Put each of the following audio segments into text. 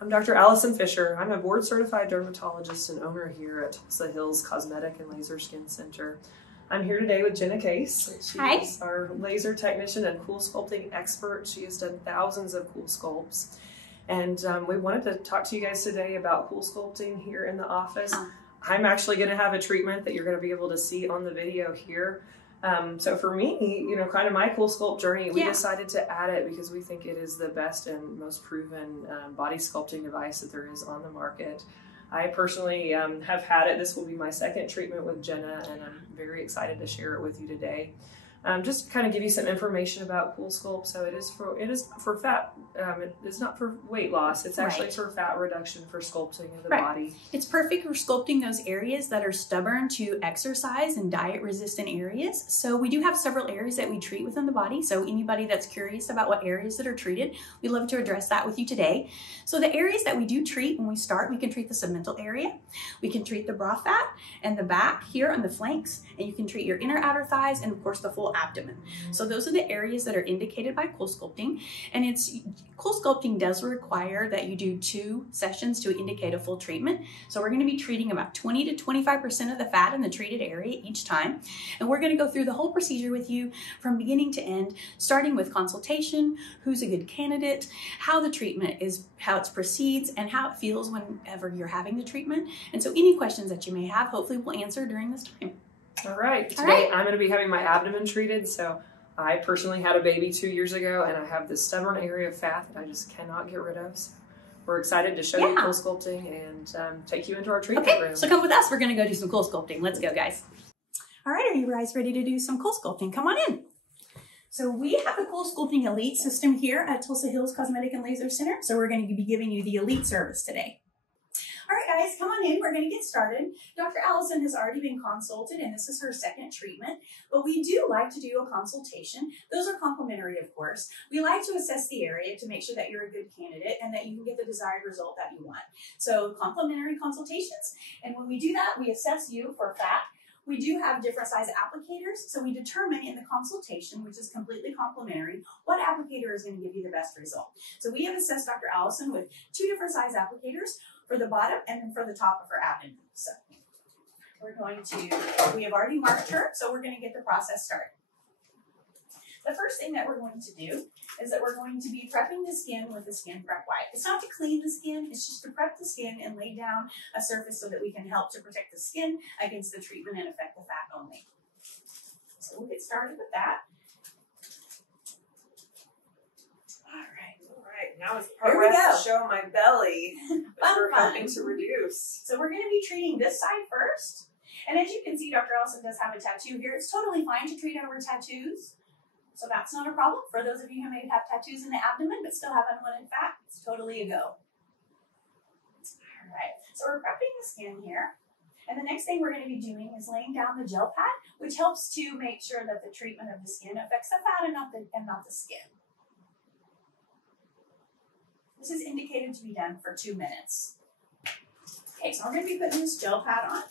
I'm Dr. Alison Fisher. I'm a board-certified dermatologist and owner here at Tulsa Hills Cosmetic and Laser Skin Center. I'm here today with Jenna Case. She's our laser technician and CoolSculpting expert. She has done thousands of cool sculpts. And we wanted to talk to you guys today about CoolSculpting here in the office. I'm actually going to have a treatment that you're going to be able to see on the video here. So for me, you know, kind of my CoolSculpt journey, we decided to add it because we think it is the best and most proven body sculpting device that there is on the market. I personally have had it. This will be my second treatment with Jenna, and I'm very excited to share it with you today. Just kind of give you some information about CoolSculpt. So it is for fat. It is not for weight loss. It's actually for fat reduction, for sculpting of the body. It's perfect for sculpting those areas that are stubborn to exercise and diet resistant areas. So we do have several areas that we treat within the body. So anybody that's curious about what areas that are treated, we'd love to address that with you today. So the areas that we do treat when we start, we can treat the submental area. We can treat the bra fat and the back here on the flanks, and you can treat your inner outer thighs and of course the full abdomen. So those are the areas that are indicated by CoolSculpting, and CoolSculpting does require that you do 2 sessions to indicate a full treatment. So we're going to be treating about 20 to 25% of the fat in the treated area each time, and we're going to go through the whole procedure with you from beginning to end, starting with consultation, who's a good candidate, how the treatment is, how it proceeds, and how it feels whenever you're having the treatment. And so any questions that you may have, hopefully we'll answer during this time. All right, today I'm going to be having my abdomen treated. So I personally had a baby 2 years ago, and I have this stubborn area of fat that I just cannot get rid of. So we're excited to show you CoolSculpting and take you into our treatment room. So come with us. We're going to go do some CoolSculpting. Let's go, guys. All right, are you guys ready to do some CoolSculpting? Come on in. So we have the CoolSculpting Elite system here at Tulsa Hills Cosmetic and Laser Center. So we're going to be giving you the Elite service today. All right, guys, come on in. We're going to get started. Dr. Allison has already been consulted, and this is her second treatment, but we do like to do a consultation. Those are complimentary, of course. We like to assess the area to make sure that you're a good candidate and that you can get the desired result that you want. So complimentary consultations, and when we do that, we assess you for fat. We do have different size applicators, so we determine in the consultation, which is completely complimentary, what applicator is going to give you the best result. So we have assessed Dr. Allison with 2 different size applicators, for the bottom and then for the top of her abdomen. So we have already marked her, so we're going to get the process started. The first thing that we're going to do is that we're going to be prepping the skin with the skin prep wipe. It's not to clean the skin, it's just to prep the skin and lay down a surface so that we can help to protect the skin against the treatment and affect the fat only. So we'll get started with that. Now it's part where I have to show my belly, which we're helping to reduce. So we're going to be treating this side first. And as you can see, Dr. Allison does have a tattoo here. It's totally fine to treat over tattoos. So that's not a problem. For those of you who may have tattoos in the abdomen but still have unwanted fat, it's totally a go. All right, so we're prepping the skin here. And the next thing we're going to be doing is laying down the gel pad, which helps to make sure that the treatment of the skin affects the fat and not the skin. This is indicated to be done for 2 minutes. Okay, so we're going to be putting this gel pad on.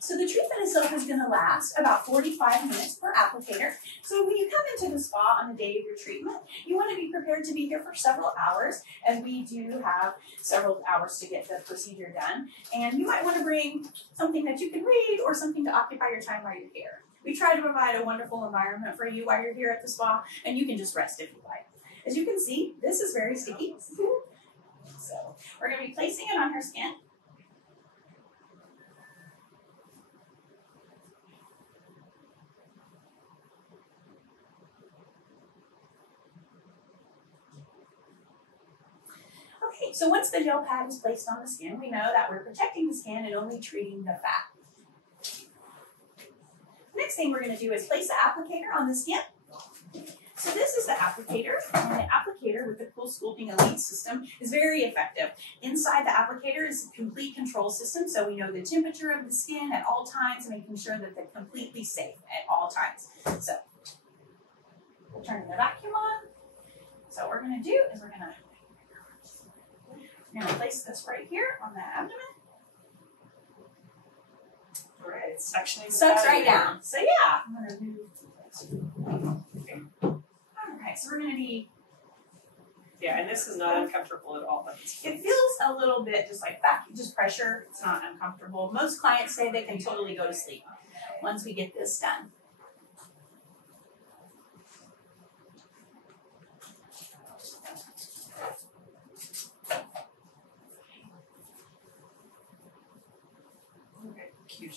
So the treatment itself is going to last about 45 minutes per applicator. So when you come into the spa on the day of your treatment, you want to be prepared to be here for several hours, and we do have several hours to get the procedure done. And you might want to bring something that you can read or something to occupy your time while you're here. We try to provide a wonderful environment for you while you're here at the spa, and you can just rest if you like. As you can see, this is very sticky. So we're going to be placing it on her skin. Okay, so once the gel pad is placed on the skin, we know that we're protecting the skin and only treating the fat. Next thing we're going to do is place the applicator on the skin. So this is the applicator, and the applicator with the CoolSculpting Elite system is very effective. Inside the applicator is a complete control system, so we know the temperature of the skin at all times, making sure that they're completely safe at all times. So we'll turn the vacuum on. So what we're going to do is we're going to place this right here on the abdomen. All right, it's sectioning. Sucks right down. So yeah, I'm gonna move. All right, so we're gonna be. Yeah, and this is not uncomfortable at all. It feels a little bit just like back, just pressure. It's not uncomfortable. Most clients say they can totally go to sleep once we get this done.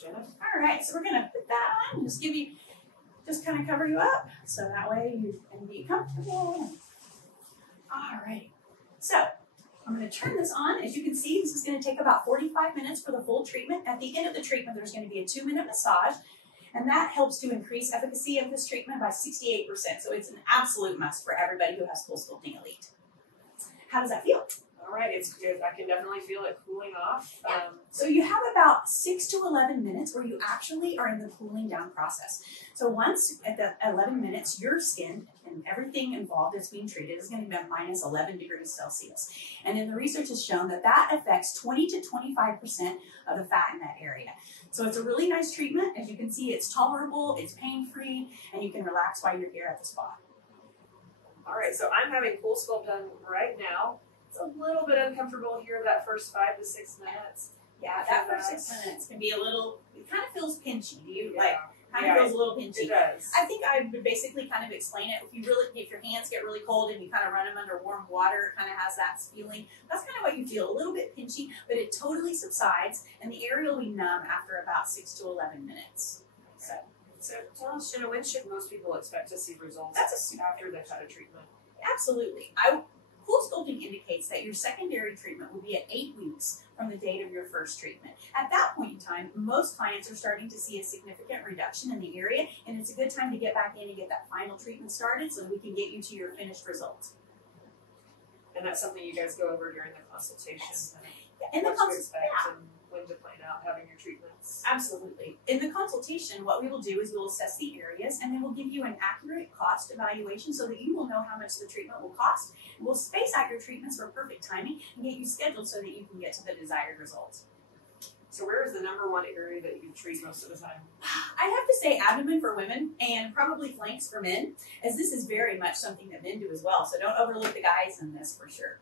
All right, so we're gonna put that on. Just kind of cover you up, so that way you can be comfortable. All right, so I'm gonna turn this on. As you can see, this is gonna take about 45 minutes for the full treatment. At the end of the treatment, there's gonna be a 2-minute massage, and that helps to increase efficacy of this treatment by 68%. So it's an absolute must for everybody who has CoolSculpting Elite. How does that feel? All right, it's good. I can definitely feel it cooling off. Yeah. So you have about 6 to 11 minutes where you actually are in the cooling down process. So once at the 11 minutes, your skin and everything involved that's being treated is going to be at minus 11 degrees Celsius. And then the research has shown that that affects 20 to 25% of the fat in that area. So it's a really nice treatment. As you can see, it's tolerable, it's pain-free, and you can relax while you're here at the spa. All right, so I'm having CoolSculpt done right now. It's a little bit uncomfortable here that first 5 to 6 minutes. Yeah, that first 6 minutes can be a little, it kind of feels pinchy. Do you feels a little pinchy? It does. I think I would basically kind of explain it. If your hands get really cold and you kind of run them under warm water, it kind of has that feeling. That's kind of what you feel, a little bit pinchy, but it totally subsides and the area will be numb after about 6 to 11 minutes. So tell us, Jenna, when should most people expect to see results after they've had a treatment? Absolutely. CoolSculpting indicates that your secondary treatment will be at 8 weeks from the date of your first treatment. At that point in time, most clients are starting to see a significant reduction in the area, and it's a good time to get back in and get that final treatment started so we can get you to your finished results. And that's something you guys go over during the consultation. Yes. In the and when to plan out having your treatments. Absolutely. In the consultation, what we will do is we'll assess the areas and then we'll give you an accurate cost evaluation so that you will know how much the treatment will cost. We'll space out your treatments for perfect timing and get you scheduled so that you can get to the desired results. So where is the #1 area that you treat most of the time? I have to say abdomen for women and probably flanks for men, as this is very much something that men do as well. So don't overlook the guys in this for sure.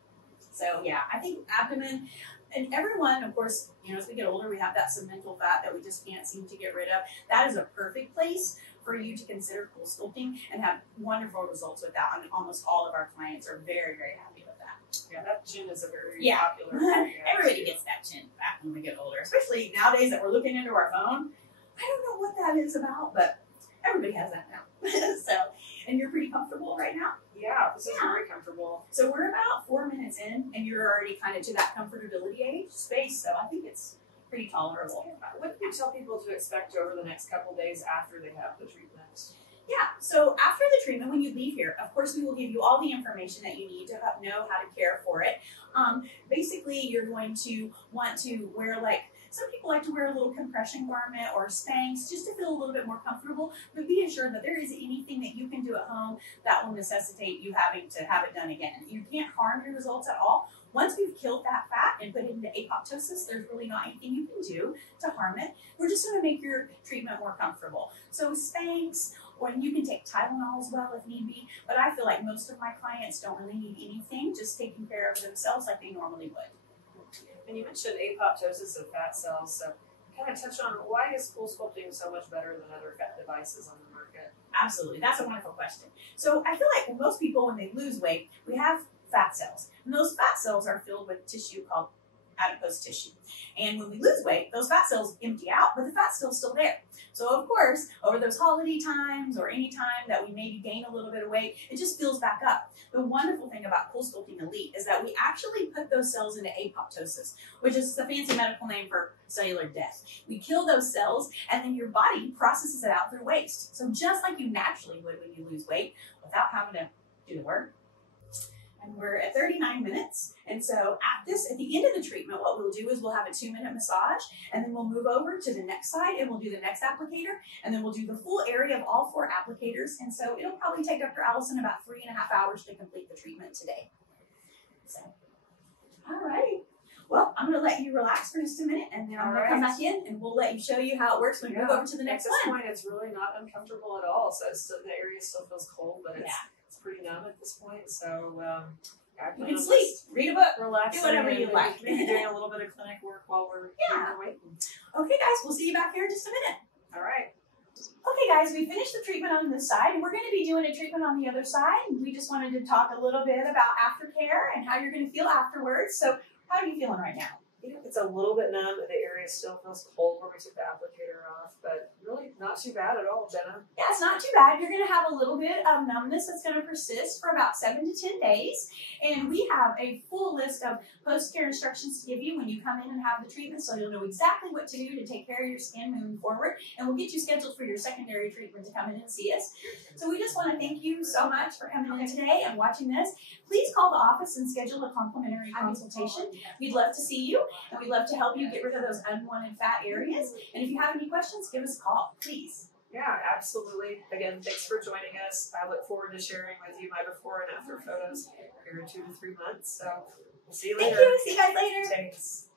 So yeah, I think abdomen. And everyone, of course, as we get older, we have that submental fat that we just can't seem to get rid of. That is a perfect place for you to consider CoolSculpting and have wonderful results with that. And almost all of our clients are very, very happy with that. Yeah, that chin is a very popular area. Everybody gets that chin fat when we get older, especially nowadays that we're looking into our phone. I don't know what that is about, but everybody has that now. And you're pretty comfortable right now? Yeah, this is very comfortable. So we're about 4 minutes in, and you're already kind of to that comfortability age space, so I think it's pretty tolerable. What do you tell people to expect over the next couple days after they have the treatment? Yeah, so after the treatment, when you leave here, of course, we will give you all the information that you need to know how to care for it. Basically, you're going to want to wear some people like to wear a little compression garment or Spanx just to feel a little bit more comfortable, but be assured that there isn't anything that you can do at home that will necessitate you having to have it done again. You can't harm your results at all. Once we've killed that fat and put it into apoptosis, there's really not anything you can do to harm it. We're just going to make your treatment more comfortable. So Spanx, or you can take Tylenol as well if need be, but I feel like most of my clients don't really need anything, just taking care of themselves like they normally would. And you mentioned apoptosis of fat cells, so kind of touch on why is CoolSculpting so much better than other fat devices on the market? Absolutely, that's a wonderful question. So I feel like most people, when they lose weight, we have fat cells, and those fat cells are filled with tissue called adipose tissue. And when we lose weight, those fat cells empty out, but the fat's still there. So of course, over those holiday times or any time that we maybe gain a little bit of weight, it just fills back up. The wonderful thing about CoolSculpting Elite is that we actually put those cells into apoptosis, which is the fancy medical name for cellular death. We kill those cells and then your body processes it out through waste. So just like you naturally would when you lose weight without having to do the work. And we're at 39 minutes. And so at the end of the treatment, what we'll do is we'll have a 2-minute massage, and then we'll move over to the next side and we'll do the next applicator, and then we'll do the full area of all 4 applicators. And so it'll probably take Dr. Alison about 3.5 hours to complete the treatment today. So, all right. Well, I'm going to let you relax for just a minute, and then I'm going to come back in, and we'll show you how it works when we move over to the next one. At this point, it's really not uncomfortable at all. So the area still feels cold, but it's pretty numb at this point. So you can sleep, read a book, relax, do whatever you like. Maybe doing a little bit of clinic work while we're waiting. Okay, guys, we'll see you back here in just a minute. All right. Okay, guys, we finished the treatment on this side, and we're going to be doing a treatment on the other side. We just wanted to talk a little bit about aftercare and how you're going to feel afterwards. So, how are you feeling right now? It's a little bit numb. The area still feels cold where we took the applicator off, but really not too bad at all, Jenna. Yeah, it's not too bad. You're going to have a little bit of numbness that's going to persist for about 7 to 10 days. And we have a full list of post-care instructions to give you when you come in and have the treatment, so you'll know exactly what to do to take care of your skin moving forward. And we'll get you scheduled for your secondary treatment to come in and see us. So we just want to thank you so much for coming in today and watching this. Please call the office and schedule a complimentary consultation. We'd love to see you, and we'd love to help you get rid of those unwanted fat areas. And if you have any questions, give us a call, please. Yeah, absolutely. Again, thanks for joining us. I look forward to sharing with you my before and after photos here in 2 to 3 months. So we'll see you later. Thank you. See you guys later. Thanks.